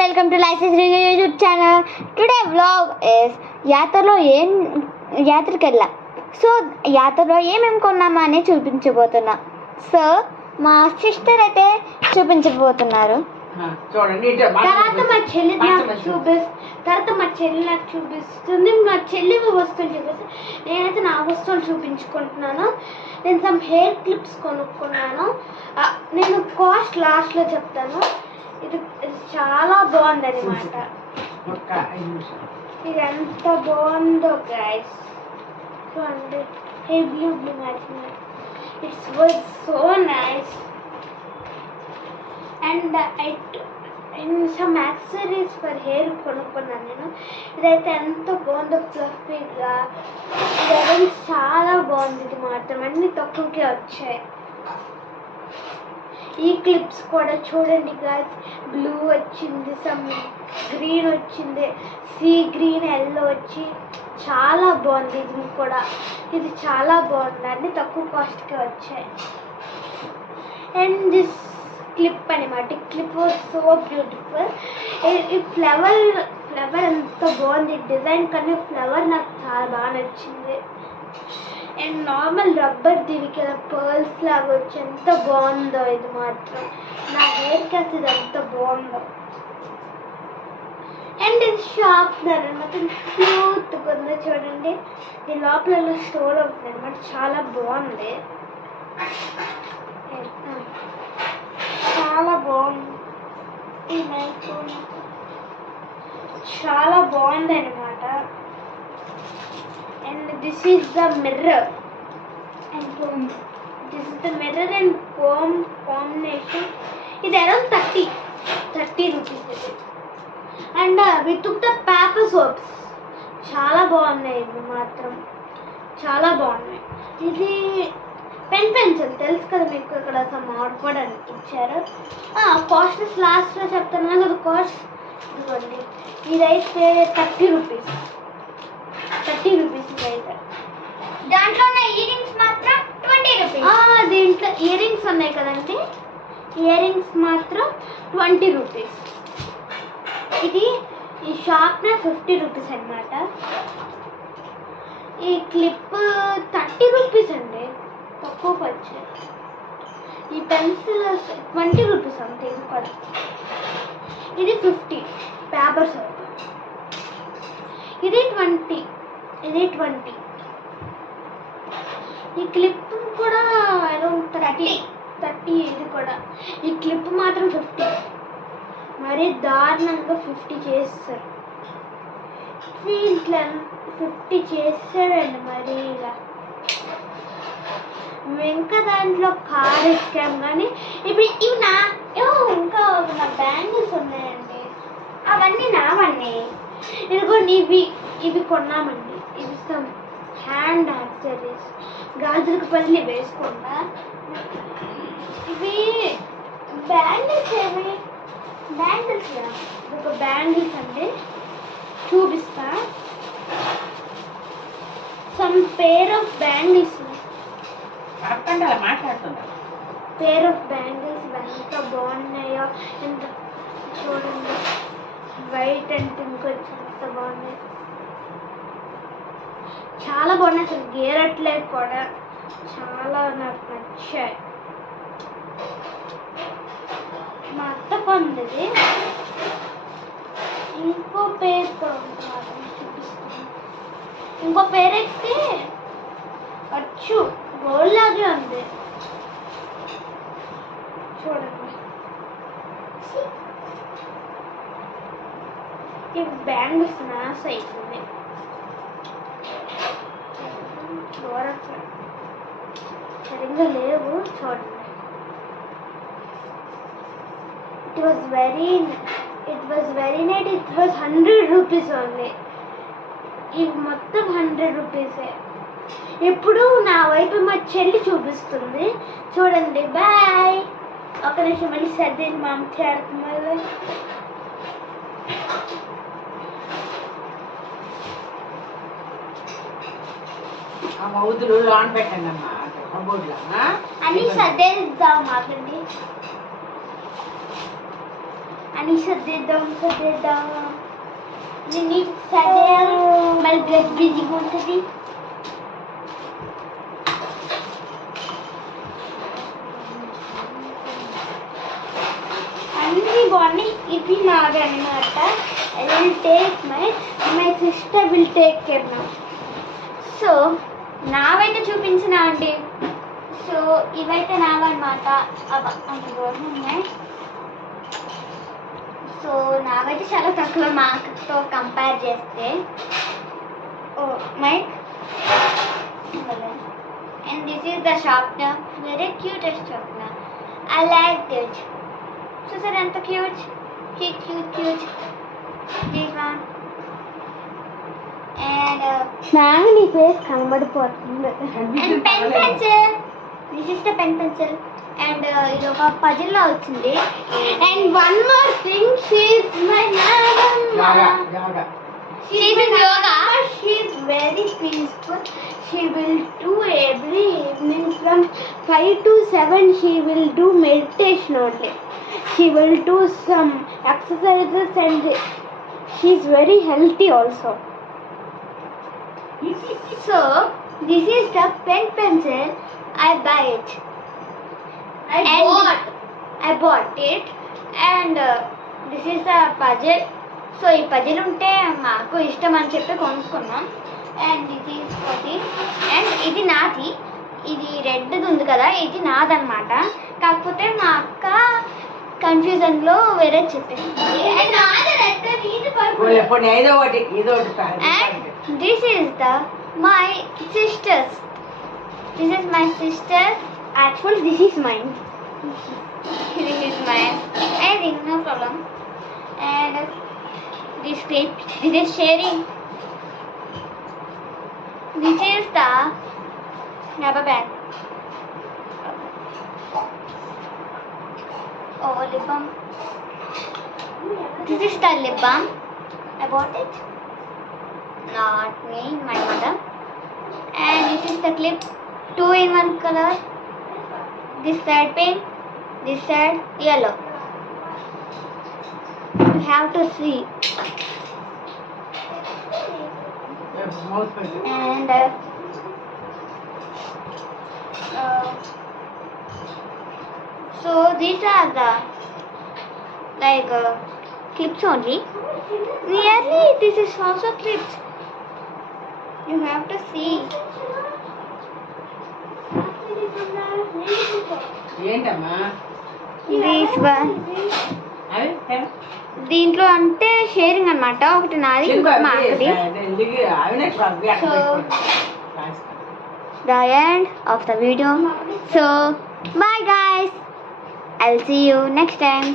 welcome to License Ring YouTube channel. Today vlog is యాత్రకి వెళ్ళాం. So యాత్రలో ఏమేమి కొన్నామా అని చూపించబోతున్నా. సో మా సిస్టర్ అయితే చూపించబోతున్నారు. తర్వాత మా చెల్లి నాకు చూపిస్తుంది. మా చెల్లి వస్తువులు చూపిస్తుంది. నేనైతే నా వస్తువులు చూపించుకుంటున్నాను. నేను సమ్ హెయిర్ క్లిప్స్ కొనుక్కున్నాను. నేను కాస్ట్ లాస్ట్లో చెప్తాను. ఇది చాలా బాగుంది అనమాట. ఇది ఎంత బాగుందో గైస్ చూడండి. Hair blue matching. It's was so nice. And some accessories for hair కొనుక్కున్నాను నేను. ఇదైతే ఎంత బాగుందో ఫ్లఫీగా. ఇది చాలా బాగుంది. ఇది మాత్రం అన్ని తక్కువకే వచ్చాయి. ఈ క్లిప్స్ కూడా చూడండి గాయ్స్. బ్లూ వచ్చింది, సమ్ గ్రీన్ వచ్చింది, సీ గ్రీన్, ఎల్లో వచ్చి చాలా బాగుంది. ఇది కూడా ఇది చాలా బాగుంది. అన్ని తక్కువ కాస్ట్కే వచ్చాయి. అండ్ దిస్ క్లిప్ అనమాట. ఈ క్లిప్ వాజ్ సో బ్యూటిఫుల్. ఈ ఫ్లవర్ ఎంత బాగుంది. డిజైన్ కన్నా ఫ్లవర్ నాకు చాలా బాగా నచ్చింది. అండ్ నార్మల్ రబ్బర్ దీనికి ఇలా పర్ల్స్ లాగా వచ్చి ఎంత బాగుందో. ఇది మాత్రం నా హెయిర్ కేస్ ఇది ఎంత బాగుందో. అండ్ ఇది షార్ప్నర్ అనమాట. స్మూత్ ఉందో చూడండి. ఈ లోపల స్టోర్ అవుతుంది అనమాట. చాలా బాగుంది. చాలా బాగుంది. ఈ మైక్ చాలా బాగుంది అనమాట. And this is the mirror and comb. This is the mirror and comb combination. It around 30 rupees ఇది. And we took the paper soaps. చాలా బాగున్నాయి. ఇది మాత్రం చాలా బాగున్నాయి. ఇది పెన్ పెన్సిల్ తెలుసు కదా మీకు. ఇక్కడ ఆడుకోవడానికి ఇచ్చారు. కాస్ట్ లాస్ట్లో చెప్తాను కదా. కాస్ట్ ఇదిగోండి. ఇదైతే 30 రూపీస్. 30 రూపీస్ అయితే. దాంట్లో ఉన్న ఇయర్ రింగ్స్ మాత్రం 20 రూపీస్. దీంట్లో ఇయర్ రింగ్స్ ఉన్నాయి కదండి. ఇయర్ రింగ్స్ మాత్రం 20 రూపీస్. ఇది ఈ షార్ప్నర్ 50 రూపీస్ అనమాట. ఈ క్లిప్ 30 రూపీస్ అండి. తక్కువకి వచ్చాయి. ఈ పెన్సిల్ 20 రూపీస్ అంతే. ఇది కూడా ఇది 50 పేపర్ సోప్. ఇది 20. ఇది 20. ఈ క్లిప్ కూడా అరౌండ్ 30. ఇది కూడా ఈ క్లిప్ మాత్రం 50. మరి దారుణంగా 50 చేస్తారు. ఇట్లా 50 చేస్తాడండి. మరి ఇలా ఇంకా దాంట్లో కార్ ఎక్కాం. కానీ ఇప్పుడు ఇవి ఇంకా నా బ్యాంగిల్స్ ఉన్నాయండి. అవన్నీ నావన్నీ. ఇదిగోండి ఇవి కొన్నామండి. ఇవి సమ్ హ్యాండ్ యాక్సెసరీస్. గాజులకు పల్లి వేసుకుంటా. ఇవి బ్యాంగిల్స్. బ్యాంగిల్స్ ఒక బ్యాంగిల్స్ అండి. చూపిస్తా. Some pair of bangles. Pair of bangles ఎంత బాగున్నాయో. ఎంత చూడండి. వైట్ అండ్ పింక్ వచ్చి ఎంత బాగున్నాయి. చాలా బాగున్నాయి. అసలు గేరట్లేదు కూడా. చాలా నాకు నచ్చాయి. మా అత్త కొంది. ఇంకో పేరు చూపిస్తాను. ఇంకో పేరు అయితే వచ్చు గోల్డ్ లాగే ఉంది. చూడండి. ఈ బ్యాంగిల్స్ నా సైజ్ ఉంది. సరిగ్గా లేవు. చూడండి. It was very night. It was 100 rupees only. ఇవి మొత్తం 100 రూపీసే. ఇప్పుడు నా వైపు మా చెల్లి చూపిస్తుంది. చూడండి. బాయ్. ఒక నిమిషం మళ్ళీ సర్ది మా అమ్మ ఆడుతున్నారు. అని సర్దేద్దాం. మాకండి అని సర్దేద్దాం నేను సర్దేయాలి మళ్ళీ బ్లడ్ బిజీగా ఉంటుంది. అన్నీ బాగున్నాయి. ఇది నాది అన్నమాట. I will take my sister will take care now. So నావైతే చూపించిన అండి. సో ఇవైతే నావన్నమాట. అంత దూరం ఉన్నాయి. సో నావైతే చాలా తక్కువ మార్క్స్తో కంపేర్ చేస్తే. Oh mike and this is the sharpener. Very cutest sharpener. I like it. చూసారు ఎంత cute cute this one. And నాకు నీ ఫేస్ కనబడిపోతుంది. Pen pencil. This is the pen pencil. And ఇది ఒక పజిల్ లా వచ్చింది. And one more thing, she is my Nagama. She is in yoga. She is very peaceful. She will do every evening from 5 to 7. She will do meditation only. She will do some exercises and she is very healthy also. So this is the pen pencil. I buy it. I bought it. And this is the puzzle. So ఈ puzzle ఉంటే మాకు ఇష్టం అని చెప్పి కొనుక్కున్నాం. And ఇది ఒకటి. And ఇది నాది. ఇది రెడ్ది ఉంది కదా, ఇది నాదనమాట. కాకపోతే మా అక్క కన్ఫ్యూజన్లో వేరే చెప్పేసింది. And this is the my sisters. This is my sister. Actually, this is mine. This is mine. I think no problem. And this clip, this is sharing. This is the rubber band. Oh, lip balm. This is the lip balm. I bought it. Not me, my mother. And this is the clip. 2 in 1 color. This side pink, this side yellow. You have to see. And so these are the clips only. Really, this is also clips. You have to see. ఏంటమ్మా This one. దీంట్లో అంటే sharing అన్నమాట. ఒకటి నాది, ఇంకోటి మా అక్కది. So the end of the video. So bye guys. I'll see you next time.